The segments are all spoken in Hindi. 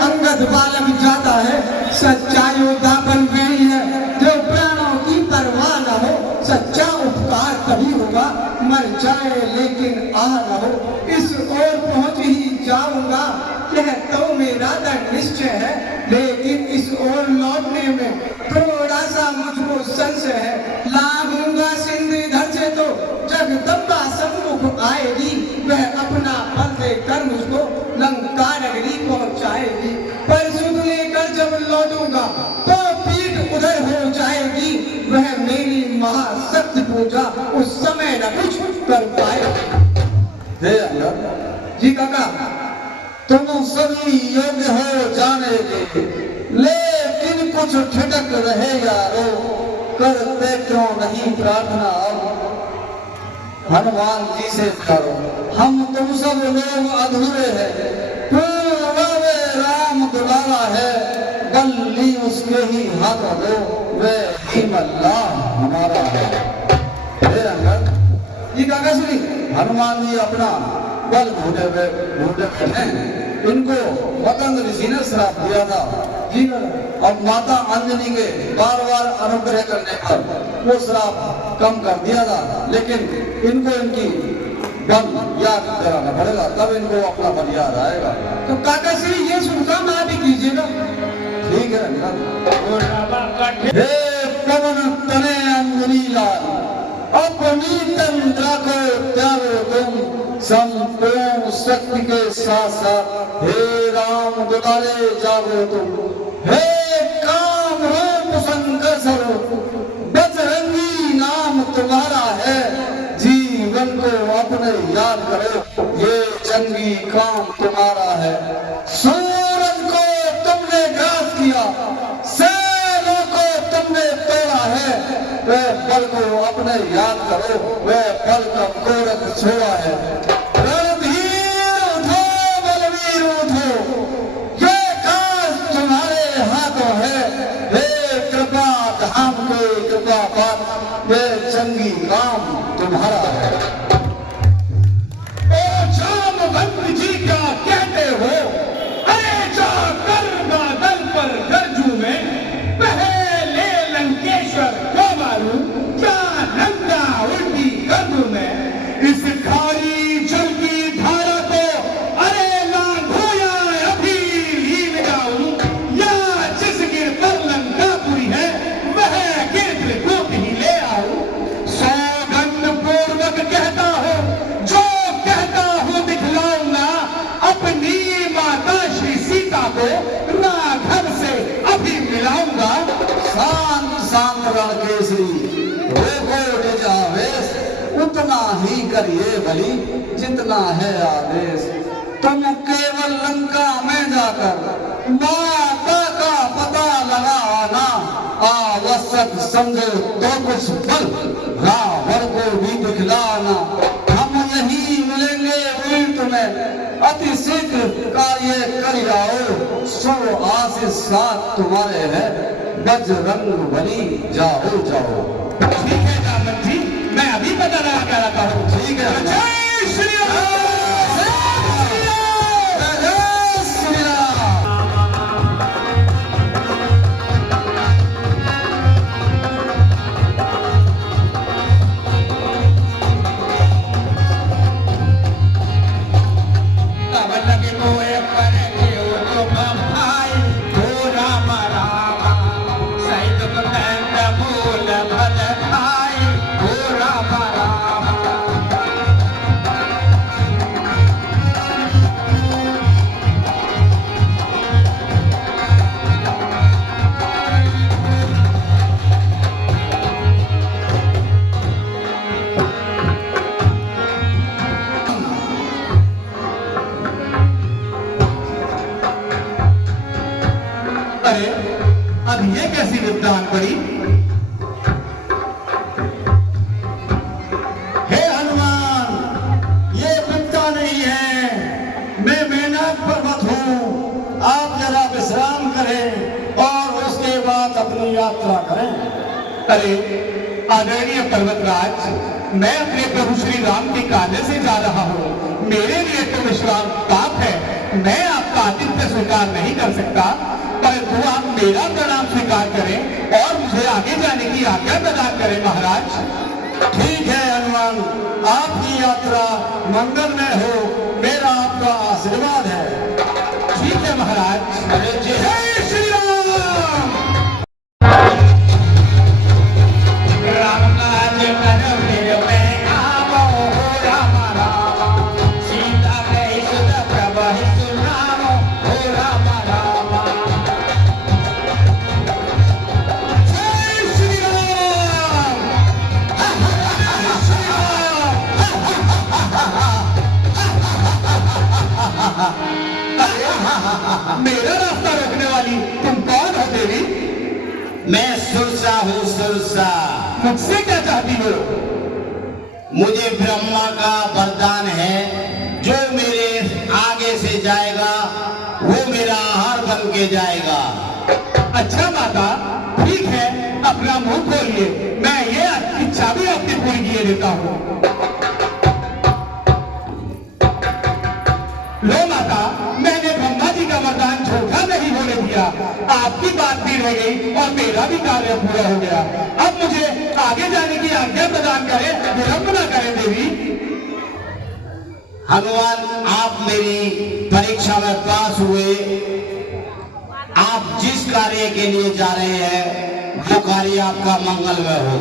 अंगद बालक जाता है, सच्चा योद्धा बन गई है जो प्राणों की परवाह न हो। सच्चा उपकार तभी होगा मर जाए लेकिन आह न हो। इस ओर पहुंच ही जाऊंगा यह तो मेरा दृढ़ निश्चय है, लेकिन इस ओर लौटने में थोड़ा सा मुझको संशय है। लागूंगा सिंध इधर से तो जगदम्बा सम्मुख आएगी, वह अपना बल देकर मुझको लंका नगरी पहुंचाएगी। पर सुध लेकर जब लौटूंगा तो पीठ उधर हो जाएगी, वह मेरी महाशक्ति पूजा उस समय न कुछ कर पाएगी। जी काका, तुम सभी योग्य हो जाने के, लेकिन कुछ ठिठक रहे यारो, करते क्यों नहीं प्रार्थना हनुमान जी से करो। हम तुम सब लोग अधूरे हैं, पूर्व में राम दुलारा है, बल्ली उसके ही हाथ दो, वे ही अल्लाह हमारा है। ये काका श्री हनुमान जी अपना बल ढूंढे बैठे, इनको पतंग ऋषि ने श्राप दिया था जी। अब माता अंजनी के बार बार अनुग्रह करने पर वो श्राप कम कर दिया था, लेकिन इनको इनकी बल याद कराना पड़ेगा, तब इनको अपना बल याद आएगा। तो काका श्री ये सुनकर आप भी कीजिएगा। ठीक है। हे पवन तने अंजनी लाल, अपनी तंद्रा को त्यागो तुम, संपूर्ण शक्ति के साथ साथ हे राम दुलारे जागो तुम। हे काम रूप शंकर स्वरूप, बजरंगी नाम तुम्हारा है, जीवन को अपने याद करो, ये जंगी काम तुम्हारा है। सूरज को तुमने ग्रास किया, सेनों को तुमने तोड़ा है, वह बल को अपने याद करो, वह बल का गोरख छोड़ा है। रणधीर उठो, बलवीर उठो, ये काज तुम्हारे हाथों है। हे कृपा धाम के कृपा पात्र, ये जंगी काम तुम्हारा है। ओ जामवंत जी क्या कहते हो, अरे जाकर बादल पर गरजू में, पहले लंकेश्वर को मारूं, क्या नंगा उल्टी कर दूं मैं। इस खारी जल की धारा को अरे लांघो या अभी लीन जाऊं, या जिस गिर पर लंकापुरी है वह गिर को भी ले आऊं। सौगंध पूर्वक कहता हूं, जो कहता हूं दिखलाऊंगा, अपनी माता श्री सीता को राघव से अभी मिलाऊंगा। शांत शांत रणकेसरी, रोको निज आवेश, उतना ही करिए बलि जितना है आदेश। तुम केवल लंका में जाकर माता का पता लगाना आवश्यक समझो, तो कुछ बल रावण को भी दिखलाना। हम यही मिलेंगे वीर तुम्हें, अति शीघ्र कार्य कर जाओ, सो आशीष साथ तुम्हारे है, बजरंग बली जाओ जाओ। ठीक है जामवंत जी, मैं अभी पता लगा कर आता हूं। ठीक है। जय श्री राम। अरे अब ये कैसी विद्वान पड़ी। हे हनुमान, ये विद्या नहीं है, मैं मेनाक पर्वत हूँ, आप जरा विश्राम करें और उसके बाद अपनी यात्रा करें। अरे आदरणीय पर्वतराज, मैं अपने प्रभु श्री राम के कार्य से जा रहा हूँ, मेरे लिए तो विश्राम पाप है, मैं आप आपका आतिथ्य स्वीकार नहीं कर सकता, परंतु आप मेरा प्रणाम स्वीकार करें और मुझे आगे जाने की आज्ञा प्रदान करें महाराज। ठीक है हनुमान, आपकी यात्रा मंगलमय हो, मेरा आपका आशीर्वाद है। ठीक है महाराज। जय श्री राम। राम काज कर मेरे में आवो हो राम राम, सीता कहि सुत प्रभहि सुनावो हो राम राम। जय श्री राम। मेरा रास्ता रोकने वाली तुम कौन हो देवी? मैं सुरसा हूँ, सुरसा। मुझसे क्या चाहती हो? मुझे ब्रह्मा का वरदान है, जो मेरे आगे से जाएगा वो मेरा आहार बन के जाएगा। अच्छा माता, ठीक है, अपना मुंह खोलिए, मैं ये इच्छा भी आपकी पूरी किए देता हूँ। लो माता, मैंने ब्रह्मा जी का वरदान झूठा नहीं होने दिया, आपकी बात भी रह गई और मेरा भी कार्य पूरा हो गया। अब मुझे आगे जाने की आज्ञा प्रदान करें, विलंब न करें देवी। हनुमान, आप मेरी परीक्षा में पास हुए। आप जिस कार्य के लिए जा रहे हैं वो कार्य आपका मंगलमय हो।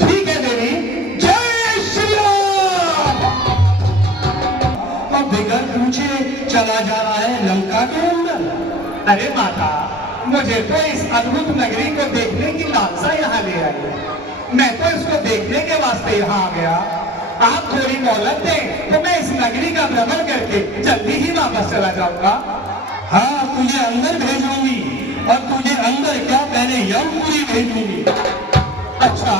ठीक है देवी। जय श्री राम। और बिगड़ पूछे चला जा रहा है लंका के अंदर। अरे माता, मुझे तो इस अद्भुत नगरी को देखने की लालसा यहाँ ले आई। मैं तो इसको देखने के वास्ते यहाँ आ गया। आप थोड़ी मोहलत दें तो मैं इस नगरी का भ्रमण करके जल्दी ही वापस चला जाऊंगा। हाँ, तुझे अंदर भेजूंगी और तुझे अंदर क्या, पहले यमपुरी भेजूंगी। अच्छा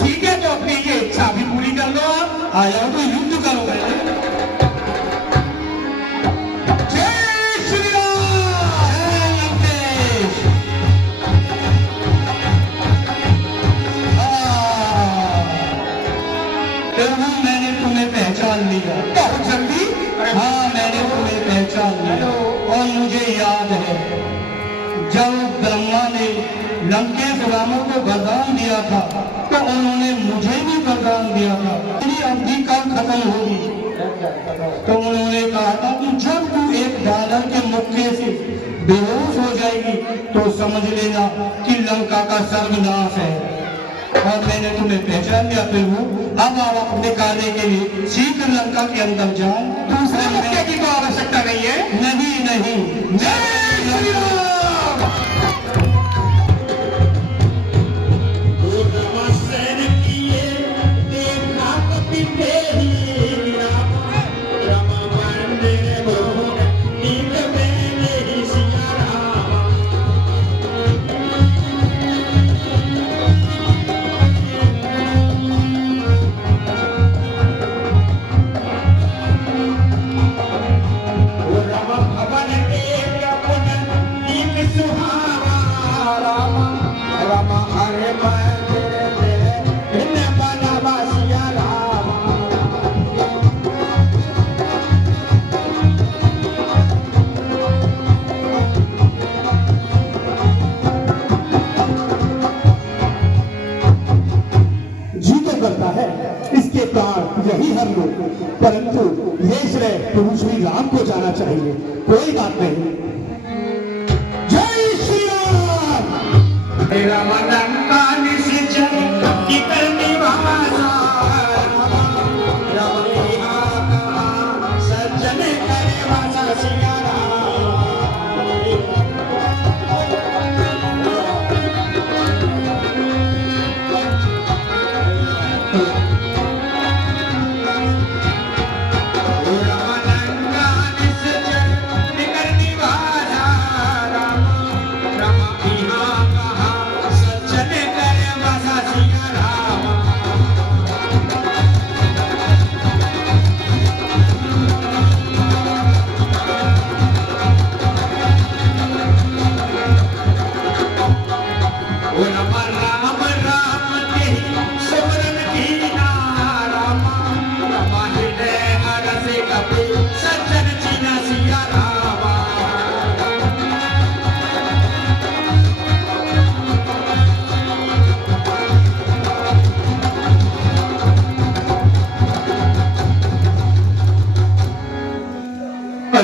ठीक है, तो अपनी ये इच्छा भी पूरी कर लो आप। आ जाओ तो युद्ध करो पहले। जय श्री राम। जय लंकेश। प्रभु, मैंने तुम्हें पहचान लिया। बहुत जल्दी? हाँ, मैंने तुम्हें पहचान लिया और मुझे याद है जब ब्रह्मा ने लंकेश रावण को वरदान दिया था तो उन्होंने मुझे भी वरदान दिया था। मेरी अवधि काल खत्म होगी तो उन्होंने कहा था कि जब तू एक बादल के मुक्के से बेहोश हो जाएगी तो समझ लेना कि लंका का सर्वनाश है। और मैंने तुम्हें पहचान लिया प्रभु। अब आप अपने कार्य के लिए शीघ्र लंका के अंदर जाएं। दूसरे मुक्के की तो आवश्यकता नहीं है। नहीं। जय श्री राम। इसके प्राण यही हर लो, परंतु ये श्रेय प्रभु श्री राम को जाना चाहिए। कोई बात नहीं। जय श्री राम। मेरा मन का निश्चय कि करनी भाषा सज्जन करे भाषा सिया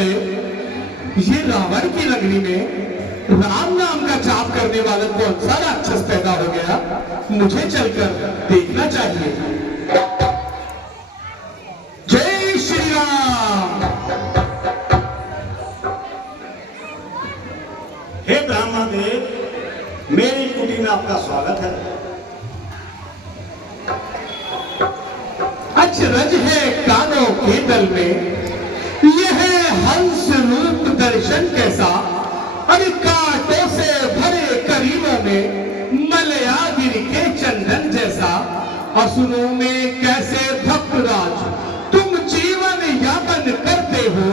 अरे ये रावण की नगरी में राम नाम का जाप करने वाला कौन सा राक्षस पैदा हो गया, मुझे चलकर देखना चाहिए। जय श्री राम। हे ब्राह्मण देव, मेरी कुटी में आपका स्वागत है। अचरज है कानों के दल में, यह हंस रूप दर्शन कैसा, अरे कांटों से भरे करीबों में मलयागिर के चंदन जैसा। असुरों में कैसे भक्तराज तुम जीवन यापन करते हो,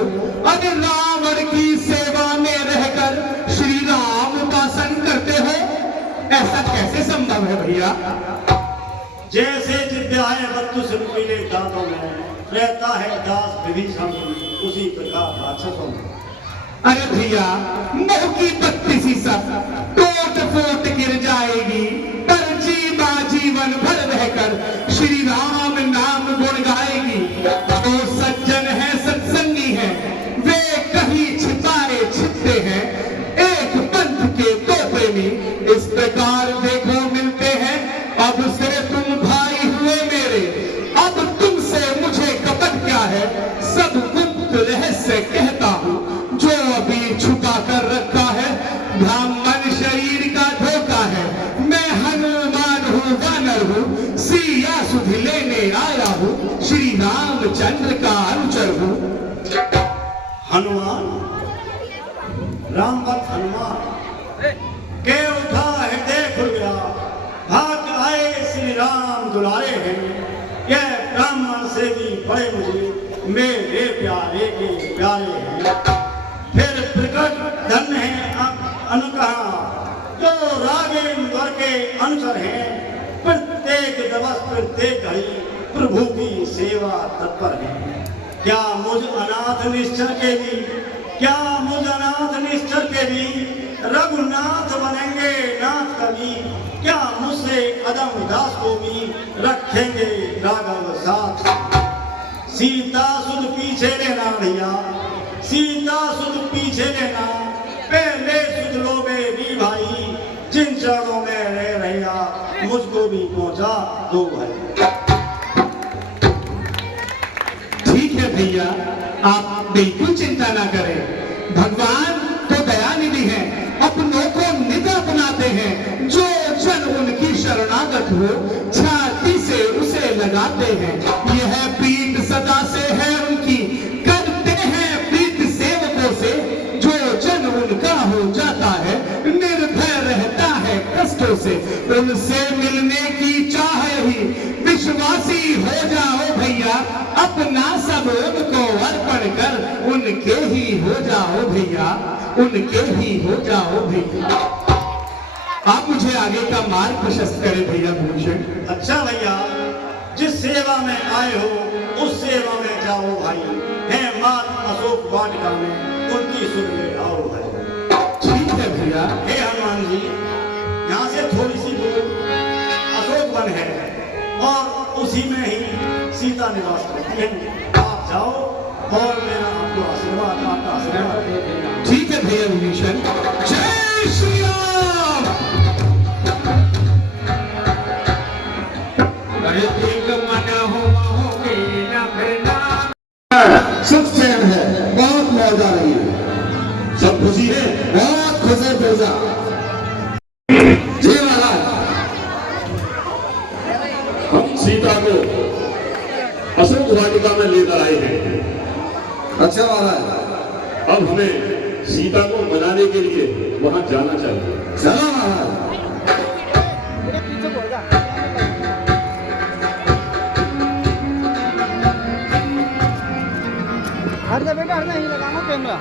अरे रावण की सेवा में रहकर श्री राम उपासन करते हो, ऐसा कैसे संभव है भैया? जैसे जिद्याए 32 रुपये दांतों में रहता है दास विभीषण, उसी प्रकार राक्षसों में। अरे भैया, मुंह की बत्ती सी सब टूट फूट गिर जाएगी, पर जीवा जीवन भर रहकर श्री राम नाम गुण गाएगी। जो सज्जन है सत्संगी है, वे कहीं छिपाए छिपते हैं, एक पंथ के दो प्रेमी इस प्रकार देखो मिलते हैं। अब से तुम भाई हुए मेरे, अब तुमसे मुझे कपट क्या है, सब गुप्त रहस्य कहता हूँ, जो अभी छुपा कर रखा है ब्राह्मण शरीर का धोखा है। मैं हनुमान हूँ, वानर हूँ, सिया सुध लेने आया हूँ, श्री रामचंद्र का अनुचर हूँ। हनुमान, राम भक्त हनुमान के उठा हृदय खुल गया, भाग आए श्री राम दुलारे हैं। यह ब्राह्मण से भी बड़े मुझे मेरे प्यारे के प्यारे हैं। फिर प्रकट धन्य है अनुकहा, जो राघवेंद्र के अनुचर हैं। प्रत्येक दिवस प्रत्येक घड़ी प्रभु की सेवा तत्पर है। क्या मुझ अनाथ निश्चर के भी, क्या मुझ अनाथ निश्चर के भी रघुनाथ बनेंगे नाथ कवि? क्या मुझसे कदम दास को भी रखेंगे राघव साथ? सीता सुध पीछे लेना भैया, सीता सुध पीछे लेना, पहले सुध लोगे भी भाई, जिन चरणों में रह रहिया मुझको भी पहुंचा दो भाई। ठीक है भैया, आप बिल्कुल चिंता ना करें, भगवान तो दयानिधि है, अपनों को नित अपनाते हैं। जो जन उनकी शरणागत हो, छाती से उसे लगाते हैं। यह पीठ सदा से है उनकी, करते हैं प्रीत सेवकों से। जो जन उनका हो जाता है, निर्भय रहता है कष्टों से। उनसे मिलने की चाह ही, विश्वासी हो जाओ भैया, अपना सब उनको अर्पण कर उनके ही हो जाओ भैया, उनके ही हो जाओ भैया। आप मुझे आगे का मार्ग प्रशस्त करें भैया भूषण। अच्छा भैया, जिस सेवा में आए हो उस सेवा में जाओ भाई। है मात अशोक वाटिका में उनकी सुध ले आओ भाई। ठीक है भैया। हे हनुमान जी, यहाँ से थोड़ी सी दूर अशोक वन है और उसी में ही सीता निवास करती है। आप जाओ और मेरा आपको आशीर्वाद, आपका आशीर्वाद। ठीक है भैया विभीषण। जय श्री राम। सुख चैन है, बहुत मौज आ रही है, सब खुशी है, बहुत खुश है प्रजा। जी महाराज, हम सीता को अशोक वाटिका में लेकर आए हैं। अच्छा महाराज, अब हमें सीता को मनाने के लिए वहां जाना चाहिए। चलो महाराज। हट जा बेटा, हट जा, यहीं लगाना कैमरा।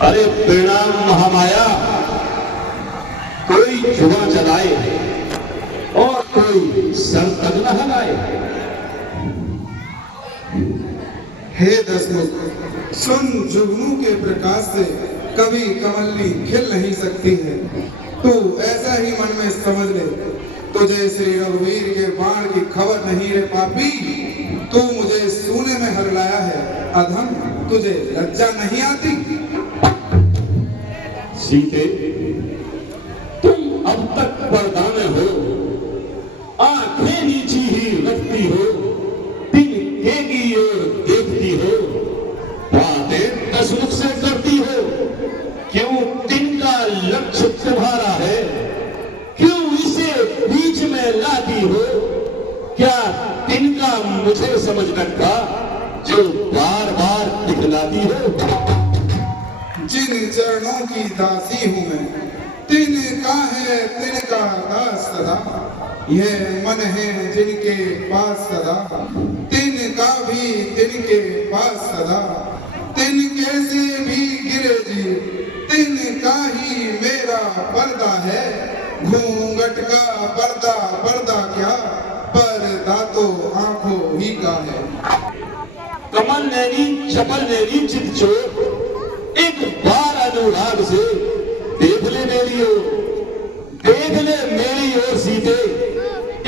अरे प्रणाम महामाया, कोई जुआ चलाए और कोई सर तक न हलाए। हे दशमुख, सुन, जुगनू के प्रकाश से कभी कमलनी खिल नहीं सकती है। तू ऐसा ही मन में समझ ले, तुझे श्री रघुवीर के बाण की खबर नहीं रे पापी, तू मुझे सोने में हर लाया है अधम, तुझे लज्जा नहीं आती। सीते, तुम अब तक पर्दा में हो, आंखें नीची ही रखती हो, तिनके की ओर देखती हो, बातें दस मुख से करती हो। क्यों तिनका लक्ष्य तुम्हारा है, क्यों इसे बीच में लाती हो? क्या तिनका मुझे समझ रखा जो बार बार दिखलाती हो? जिन चरणों की दासी हूँ मैं, तिनका है तिनका दास सदा, यह मन है जिनके पास सदा, तिनका भी तिनके पास सदा, तिनके से भी गिरे जी, तिनका ही मेरा पर्दा है, घूंघट का पर्दा पर्दा क्या, पर्दा तो आंखों ही का है। कमल नैनी चपल नैनी चित चोर, एक बार अनुराग से देख ले मेरी ओर, देख ले मेरी ओर सीते,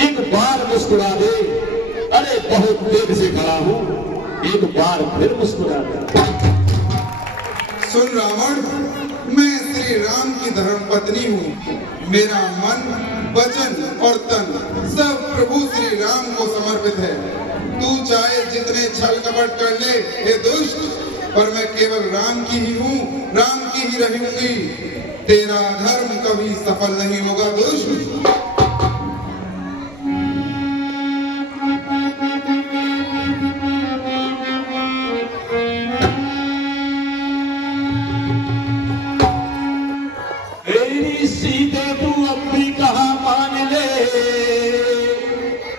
एक बार मुस्कुरा दे। अरे बहुत देर से खड़ा हूं, एक बार फिर मुस्कुरा दे। सुन रावण, मैं श्री राम की धर्म पत्नी हूँ, मेरा मन वचन और तन सब प्रभु श्री राम को समर्पित है। तू चाहे जितने छल कपट कर ले हे दुष्ट, पर मैं केवल राम की ही हूँ, राम की ही रहूंगी। तेरा धर्म कभी सफल नहीं होगा दुष्ट।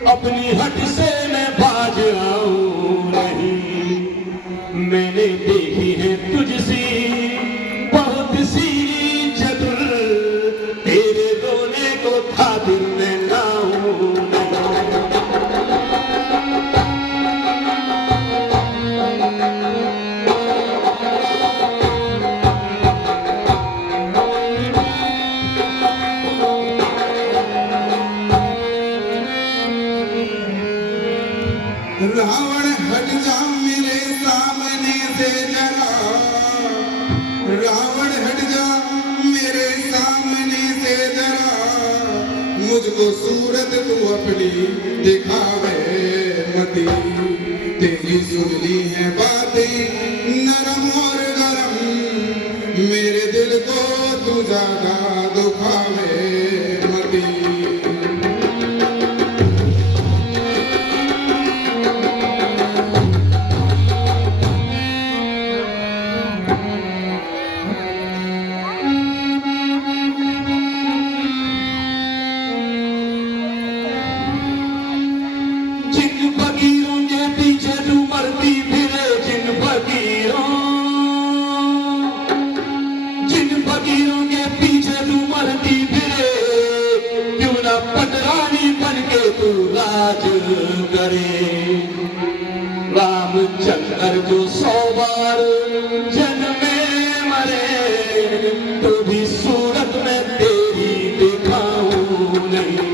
अपनी हट से मैं बाज आऊं नहीं, मैंने देखी है तुझसी बहुत सी चतुर, तेरे रोने को खातिर मैं लाऊं रावण हट जा मेरे सामने से जरा, रावण हट जा मेरे सामने से जरा, मुझको सूरत तू अपनी दिखावे मती, तेरी सुन ली है बातें नरम और गरम, मेरे दिल को तू ज्यादा दुखावे मती। रामचंद्र जो 100 बार जन्मे मरे, तो भी सूरत में तेरी दिखाऊं नहीं।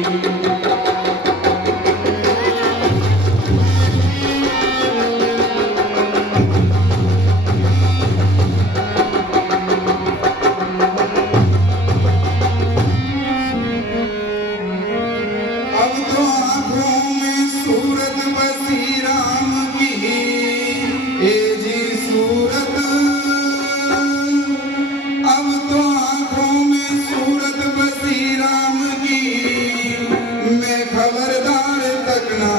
अब तो आंखों में सूरत बसी राम की, ए जी सूरत, अब तो आंखों में सूरत बसी राम की, मैं खबरदार तकना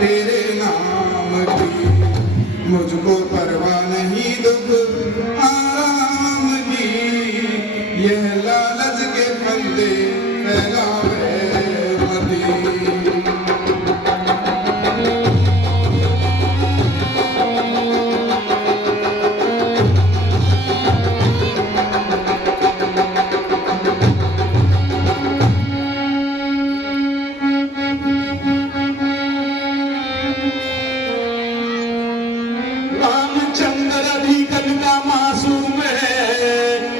तेरे नाम की, मुझको परवाह नहीं दुख आराम की, यह लालच के फंदे फैलावे मती। रामचंद्र अधिकन का मासूम है,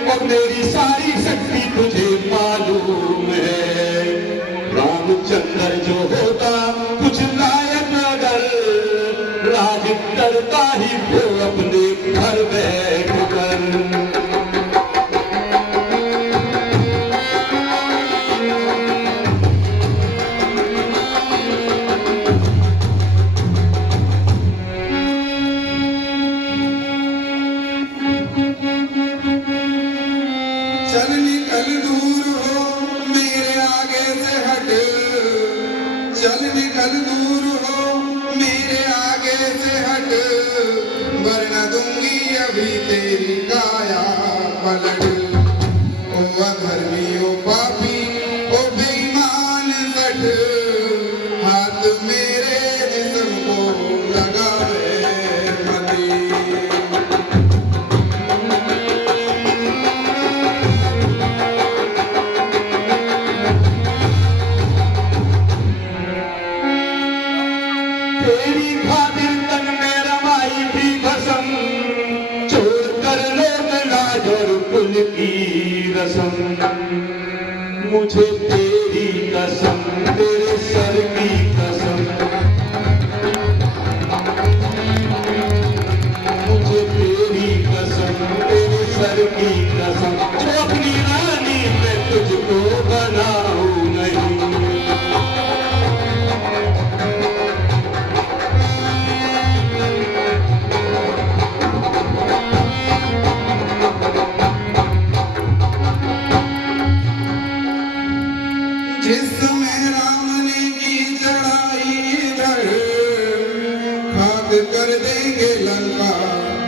और मेरी सारी शक्ति तुझे मालूम है। रामचंद्र करता ही वो अपने घर बैठ कर। चल निकल दूर हो मेरे आगे से हट, चल निकल दूर हो मेरे आगे से हट, वरना दूंगी अभी तेरी काया पलट। ओ अधर्मी ओ पापी ओ बेईमान सठ, हाथ मेरे जिस्म को लगावे मती। तेरी खातिर तन में रमाई थी कसम, छोड़ कर लोग लाज और कुल की रसम। मुझे तेरी कसम, तेरे सर की कसम, मुझे तेरी कसम, तेरे सर की कसम, जो अपनी रानी में तुझको बनाऊं नहीं। जिसमें राम ने की चढ़ाई इधर, खाक कर देंगे लंका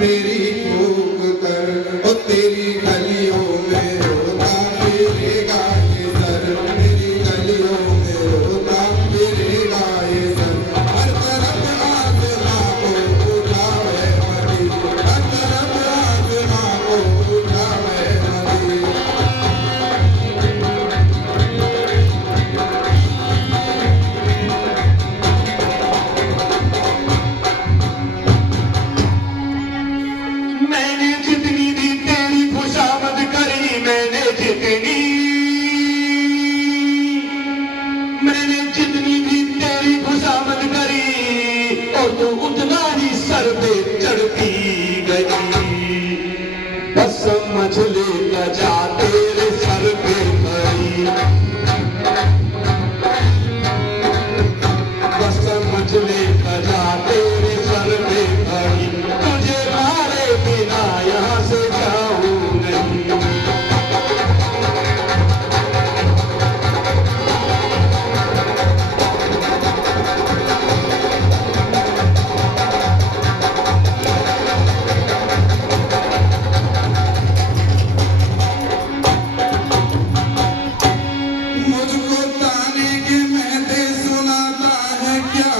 तेरी फूक कर। और तेरी गलियों में रोता फिरेगा ये सर, तेरी गलियों में रोता फिरेगा ये सर। हर तरफ आसमां को उठावे मदी, हर तरफ आसमां को उठावे मदी। मैंने जितनी भी तेरी खुशामद करी, मैंने जितनी भी तेरी खुशामद करी, और तू उतना ही सर पे चढ़ती गई। बस समझ ले जा तेरे सर पे खड़ी, बस समझ ले जा तेरे सर पे खड़ी। तुझे मारे बिना यहाँ से जाऊं नहीं। मुझको ताने के मेहते सुनाता है क्या,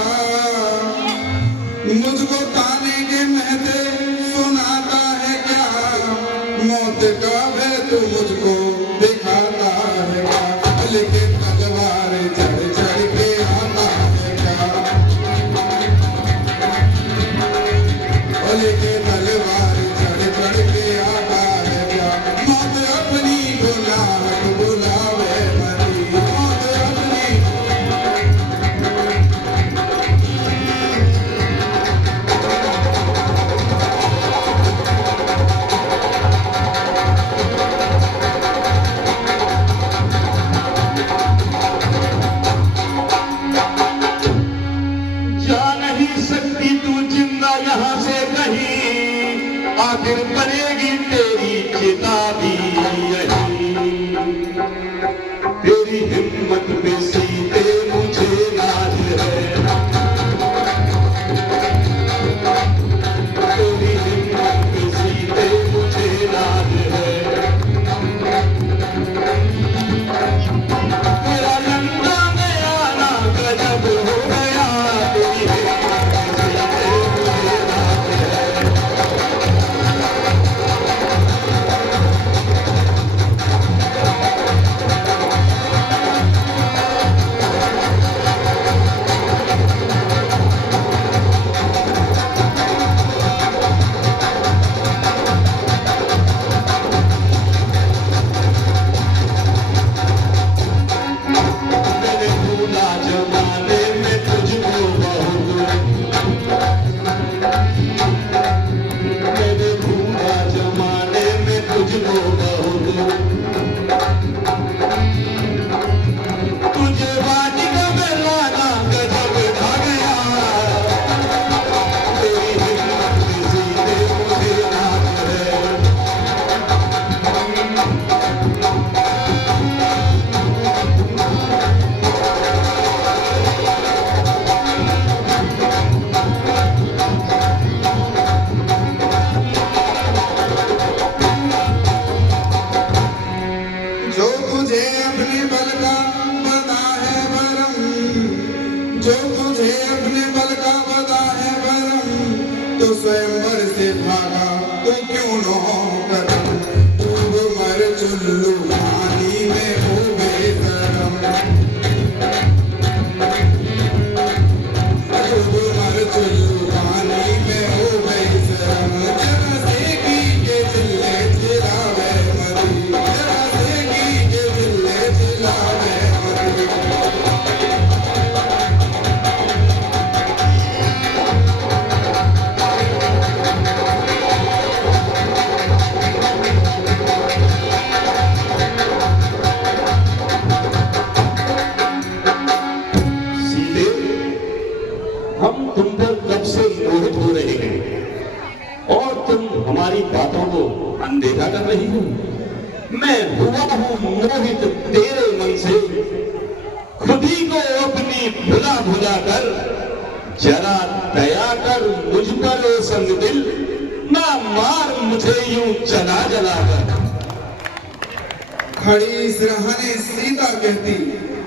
तुम पर कब से मोहित हो रहे हैं और तुम हमारी बातों को अनदेखा कर रही हो। मैं हुआ हूं मोहित तेरे मन से, खुद ही को अपनी भुला भुला कर, जरा दया कर मुझ पर ओ संग दिल, ना मार मुझे यूं जला जला कर। खड़ी सिरहाने सीता कहती,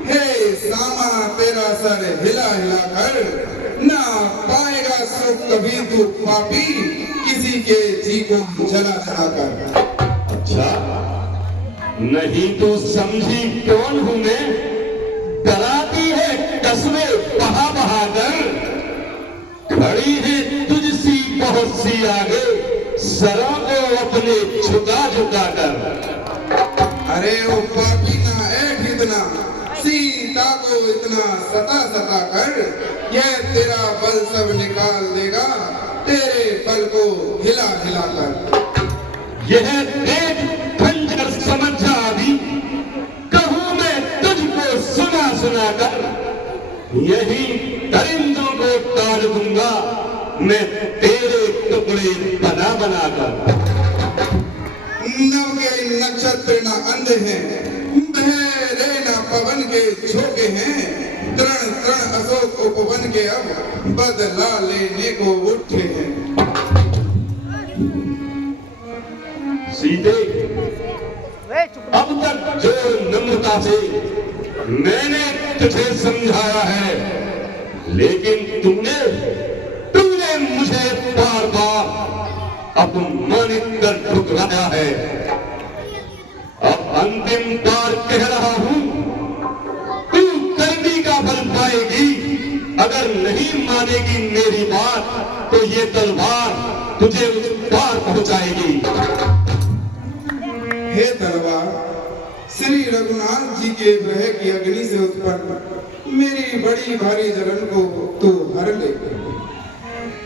हे सामा तेरा सर हिला हिला कर, ना पाएगा सुख कभी तू पापी, किसी के जी को जला जला कर। अच्छा, नहीं तू समझी कौन हूं मैं, डराती है कस्मे बहा बहा कर, खड़ी है तुझसी बहुत सी आगे, सरों को अपने झुका झुका कर। अरे ओ पापी ना ऐठ इतना, सीता को इतना सता सता कर, यह तेरा बल सब निकाल देगा, तेरे बल को हिला हिला कर। यह देख खंजर समझ जा अभी, कहूं मैं तुझको सुना सुना कर, यही दरिंदों को ताड़ दूंगा मैं तेरे टुकड़े बना बना कर। नव के नक्षत्र न अंधे हैं, बहरे न पवन के झोंके हैं, तरण तरण अशोक उपवन के अब बदला लेने को उठे हैं। सीते, अब तक जो नम्रता से मैंने तुझे समझाया है, लेकिन तुमने मुझे बार बार अपमानित कर ठुकराया है। अब अंतिम बार कह रहा हूं, तू करनी का फल पाएगी। अगर नहीं मानेगी मेरी बात, तो ये तलवार तुझे उस पार पहुंचाएगी। हे तलवार, श्री रघुनाथ जी के विरह की अग्नि से उत्पन्न मेरी बड़ी भारी जलन को तू हर ले।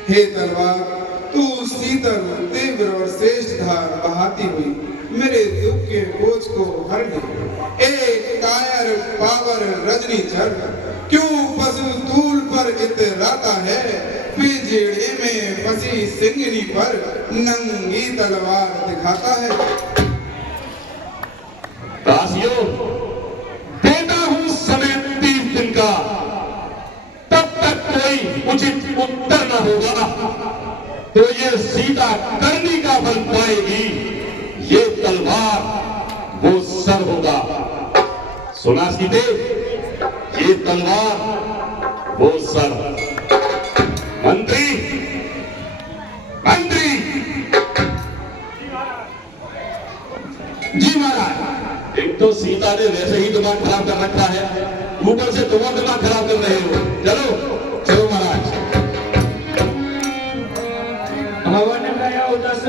हे तलवार, तू शीतल तीव्र और श्रेष्ठ धार बहाती हुई मेरे दुख के बोझ को हर ले। एक कायर पावर रजनी चर, क्यों पशु तूल पर इतराता है, पिंजड़े में फंसी सिंगनी पर नंगी तलवार दिखाता है। दासियों, देता हूं समय 30 दिन का, तब तक कोई उचित उत्तर न होगा तो ये सीता करनी का फल पाएगी, ये तलवार वो सर होगा। सुना सीते, ये तलवार वो सर। मंत्री, मंत्री जी महाराज। एक तो सीता ने वैसे ही दिमाग खराब कर रखा है, ऊपर से तुम दिमाग खराब कर रहे हो। चलो चलो महाराज। हवन गया उदस